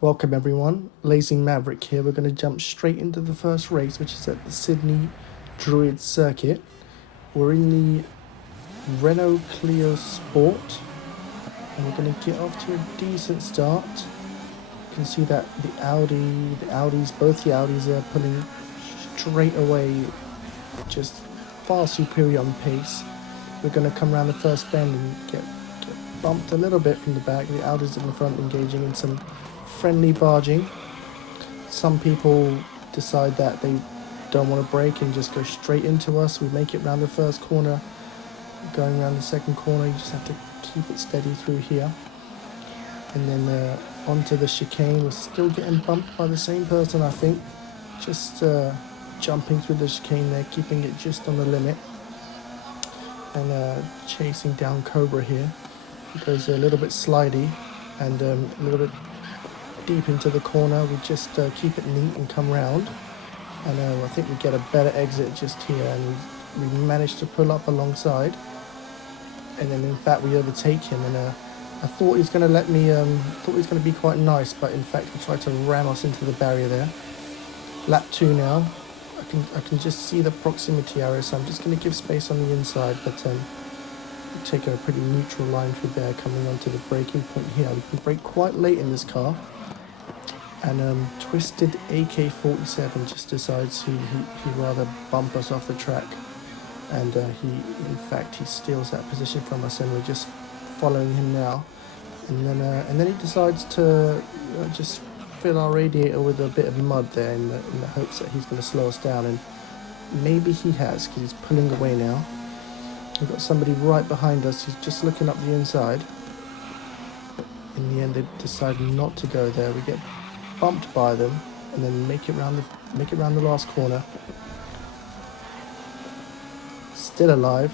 Welcome everyone, Blazing Maverick here. We're going to jump straight into the first race, which is at the Sydney Druid Circuit. We're in the Renault Clio Sport, and we're going to get off to a decent start. You can see that both the Audis are pulling straight away, just far superior on pace. We're going to come around the first bend and get bumped a little bit from the back. The Audis in the front engaging in some friendly barging. Some people decide that they don't want to brake and just go straight into us. We make it around the first corner. Going around the second corner, you just have to keep it steady through here. And then onto the chicane. We're still getting bumped by the same person, I think. Just jumping through the chicane there, keeping it just on the limit. And chasing down Cobra here. He goes a little bit slidey and a little bit deep into the corner. We just keep it neat and come round, and I think we get a better exit just here, and we managed to pull up alongside, and then in fact we overtake him, and I thought he was going to let me thought he was going to be quite nice, but in fact he tried to ram us into the barrier there. Lap 2 now. I can just see the proximity arrow, so I'm just going to give space on the inside, but we're taking a pretty neutral line through there, coming onto the braking point here. We can brake quite late in this car. And Twisted AK-47 just decides he'd rather bump us off the track, and he steals that position from us, and we're just following him now. And then he decides to just fill our radiator with a bit of mud there in the hopes that he's going to slow us down, and maybe he has, because he's pulling away now. We've got somebody right behind us who's just looking up the inside. In the end, they decide not to go there. We get bumped by them, and then make it round the last corner. Still alive.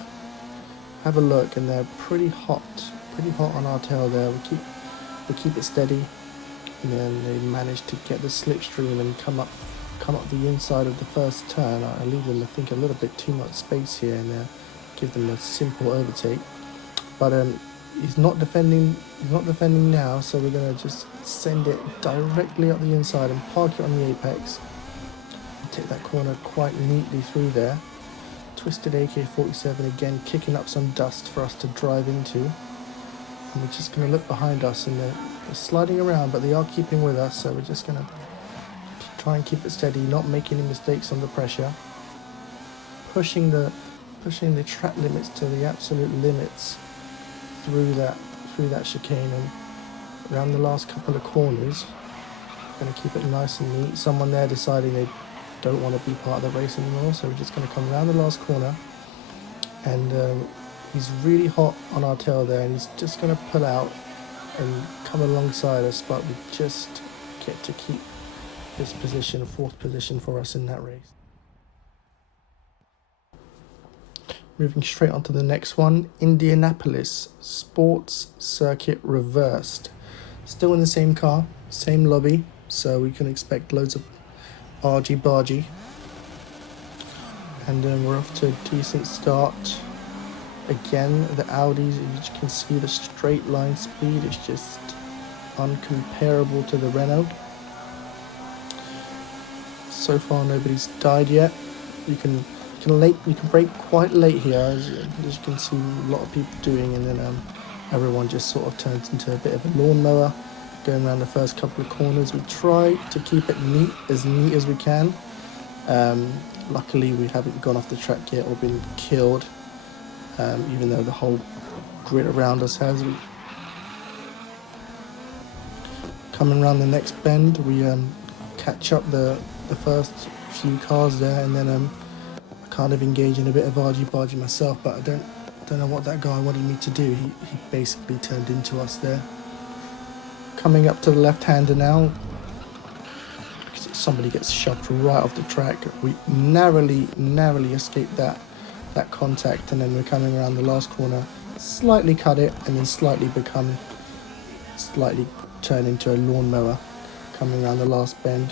Have a look, and they're pretty hot on our tail there. We keep it steady, and then they manage to get the slipstream and come up the inside of the first turn. I leave them, I think, a little bit too much space here, and give them a simple overtake. But he's not defending now, so we're going to just send it directly up the inside and park it on the apex. Take that corner quite neatly through there. Twisted AK-47 again, kicking up some dust for us to drive into. And we're just going to look behind us, and they're sliding around, but they are keeping with us, so we're just going to try and keep it steady, not make any mistakes under pressure. Pushing the track limits to the absolute limits through that chicane, and around the last couple of corners. Going to keep it nice and neat. Someone there deciding they don't want to be part of the race anymore, so we're just going to come around the last corner, and he's really hot on our tail there, and he's just going to pull out and come alongside us, but we just get to keep this position, a fourth position for us in that race. Moving straight on to the next one, Indianapolis Sports Circuit Reversed. Still in the same car, same lobby, so we can expect loads of argy-bargy. And we're off to a decent start. Again, the Audis, as you can see, the straight line speed is just uncomparable to the Renault. So far nobody's died yet. You can brake quite late here, as you can see a lot of people doing, and then everyone just sort of turns into a bit of a lawnmower going around the first couple of corners. We try to keep it neat as we can. Luckily we haven't gone off the track yet or been killed, even though the whole grid around us has. Coming around the next bend, we catch up the first few cars there, and then kind of engage in a bit of argy-bargy myself, but I don't know what that guy wanted me to do. He basically turned into us there. Coming up to the left-hander now, somebody gets shoved right off the track. We narrowly escape that contact, and then we're coming around the last corner, slightly cut it, and then slightly turn into a lawnmower coming around the last bend,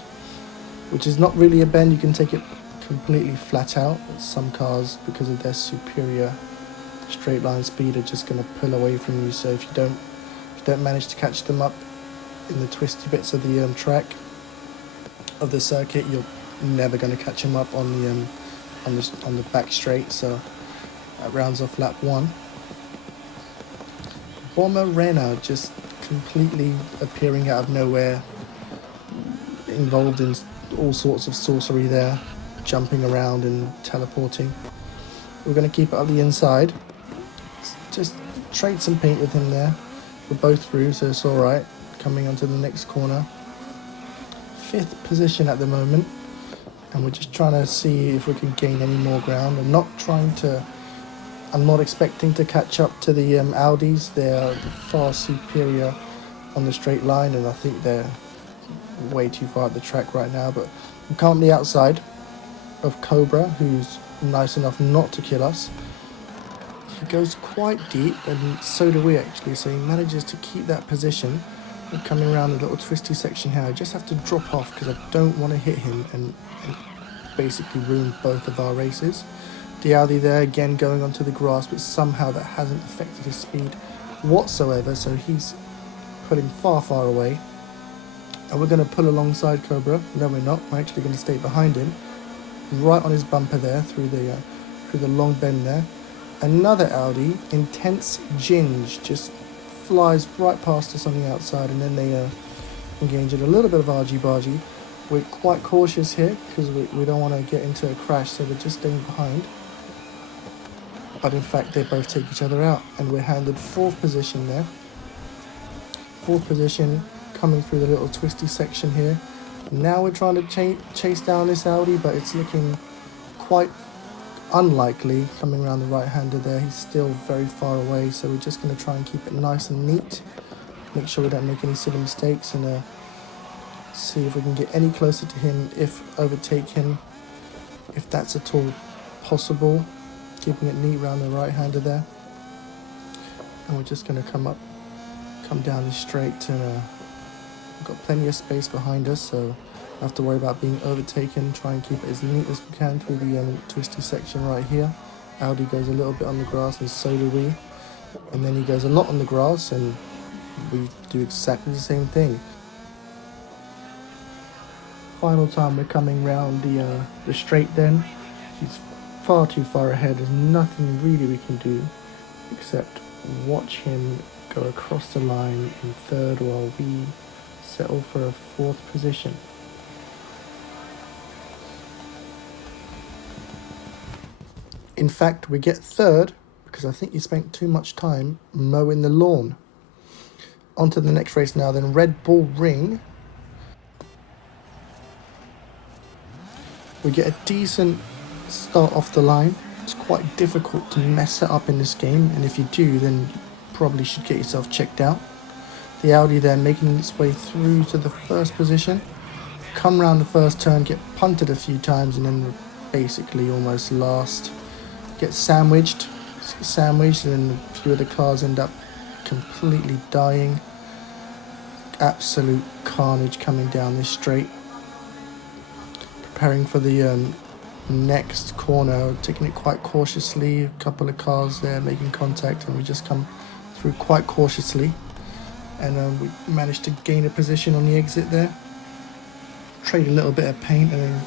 which is not really a bend. You can take it completely flat out. Some cars, because of their superior straight line speed, are just going to pull away from you, so if you don't manage to catch them up in the twisty bits of the track of the circuit, you're never going to catch him up on the back straight. So that rounds off lap 1. Bomber Renault just completely appearing out of nowhere, involved in all sorts of sorcery there, jumping around and teleporting. We're going to keep it up the inside. Just trade some paint with him there. We're both through, so it's alright. Coming onto the next corner. 5th position at the moment. And we're just trying to see if we can gain any more ground. I'm not expecting to catch up to the Audis. They're far superior on the straight line, and I think they're way too far at the track right now. But I'm currently outside of Cobra, who's nice enough not to kill us. He goes quite deep, and so do we actually, so he manages to keep that position. We're coming around a little twisty section here. I just have to drop off because I don't want to hit him and basically ruin both of our races. The Audi there again going onto the grass, but somehow that hasn't affected his speed whatsoever, so he's pulling far away. And we're going to pull alongside Cobra. No, we're not. We're actually going to stay behind him, right on his bumper there, through the long bend there. Another Audi, Intense Ginge, just flies right past us on the outside, and then they engage in a little bit of argy-bargy. We're quite cautious here because we don't want to get into a crash, so we're just staying behind. But in fact, they both take each other out, and we're handed 4th position there. 4th position, coming through the little twisty section here. Now we're trying to chase down this Audi, but it's looking quite unlikely. Coming around the right-hander there, he's still very far away, so we're just going to try and keep it nice and neat. Make sure we don't make any silly mistakes, and see if we can get any closer to him, if overtake him, if that's at all possible. Keeping it neat around the right-hander there. And we're just going to come down this straight, and we've got plenty of space behind us, so don't have to worry about being overtaken. Try and keep it as neat as we can through the twisty section right here. Audi goes a little bit on the grass, and so do we. And then he goes a lot on the grass, and we do exactly the same thing. Final time we're coming round the straight then. He's far too far ahead. There's nothing really we can do except watch him go across the line in 3rd while we settle for a 4th position. In fact, we get 3rd because I think he spent too much time mowing the lawn. On to the next race now then, Red Bull Ring. We get a decent start off the line. It's quite difficult to mess it up in this game, and if you do, then you probably should get yourself checked out. The Audi there making its way through to the 1st position. Come round the first turn, get punted a few times, and then basically almost last. Get sandwiched, and then a few of the cars end up completely dying. Absolute carnage coming down this straight. Preparing for the next corner, taking it quite cautiously. A couple of cars there making contact, and we just come through quite cautiously, and we managed to gain a position on the exit there. Trade a little bit of paint and then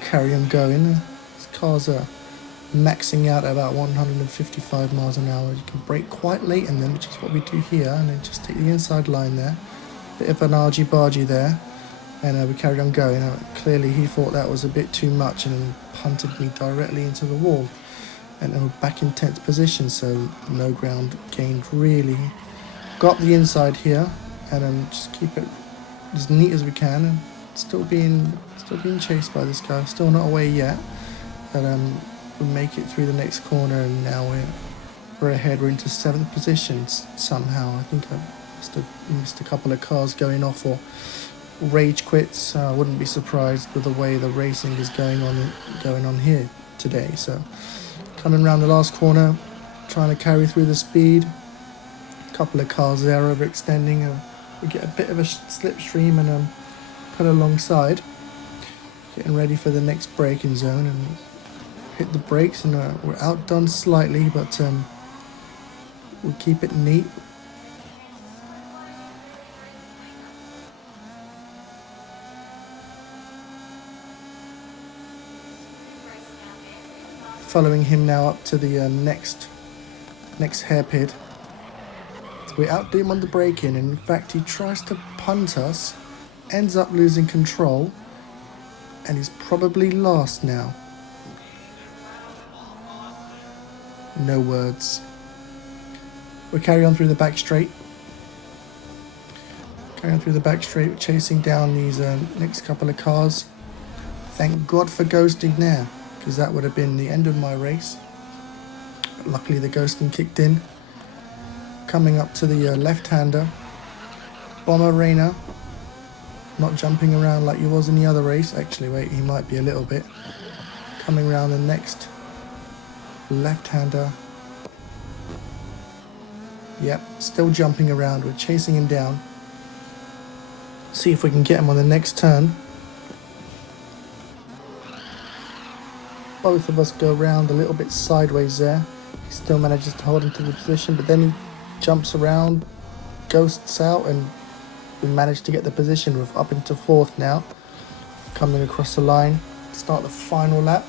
carry on going. These cars are maxing out at about 155 miles an hour. You can brake quite late in them, which is what we do here, and then just take the inside line there. Bit of an argy-bargy there. And we carried on going. Clearly he thought that was a bit too much and punted me directly into the wall. And we're back in 10th position, so no ground gained really. Got the inside here, and just keep it as neat as we can. And still being chased by this guy. Still not away yet. But we make it through the next corner, and now we're ahead. We're into 7th position somehow. I think I missed a couple of cars going off or rage quits. I wouldn't be surprised with the way the racing is going on here today. So coming around the last corner, trying to carry through the speed. A couple of cars there overextending. We get a bit of a slipstream and put alongside. Getting ready for the next braking zone, and hit the brakes, and we're outdone slightly, but we'll keep it neat. Following him now up to the next hairpin. We outdo him on the braking, and in fact he tries to punt us, ends up losing control, and he's probably last now. No words. We'll carry on through the back straight. Chasing down these next couple of cars. Thank God for ghosting there, because that would have been the end of my race. Luckily the ghosting kicked in. Coming up to the left-hander. Bomber Renault. Not jumping around like he was in the other race. Actually, wait, he might be a little bit. Coming around the next left-hander. Yep, still jumping around. We're chasing him down. See if we can get him on the next turn. Both of us go around a little bit sideways there. He still manages to hold into the position, but then he jumps around, ghosts out, and we manage to get the position. We're up into fourth now. Coming across the line. Start the final lap.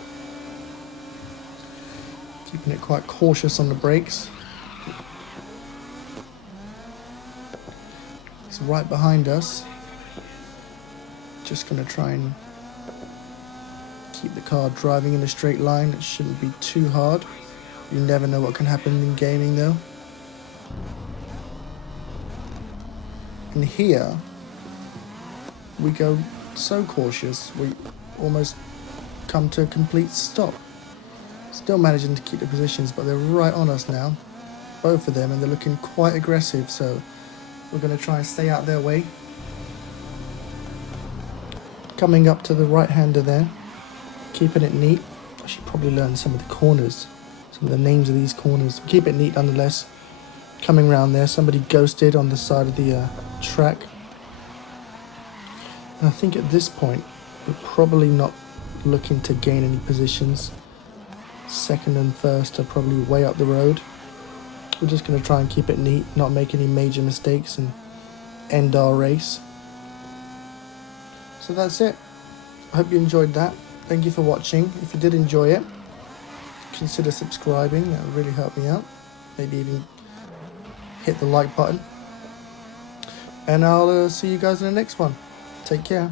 Keeping it quite cautious on the brakes. He's right behind us. Just going to try and keep the car driving in a straight line. It shouldn't be too hard. You never know what can happen in gaming though. And here we go so cautious, we almost come to a complete stop. Still managing to keep the positions, but they're right on us now, both of them, and they're looking quite aggressive, so we're going to try and stay out their way. Coming up to the right-hander there, keeping it neat. I should probably learn some of the corners, some of the names of these corners. Keep it neat nonetheless. Coming round there, somebody ghosted on the side of the track. And I think at this point, we're probably not looking to gain any positions. Second and first are probably way up the road. We're just going to try and keep it neat, not make any major mistakes, and end our race. So that's it. I hope you enjoyed that. Thank you for watching. If you did enjoy it, consider subscribing. That would really help me out. Maybe even hit the like button. And I'll see you guys in the next one. Take care.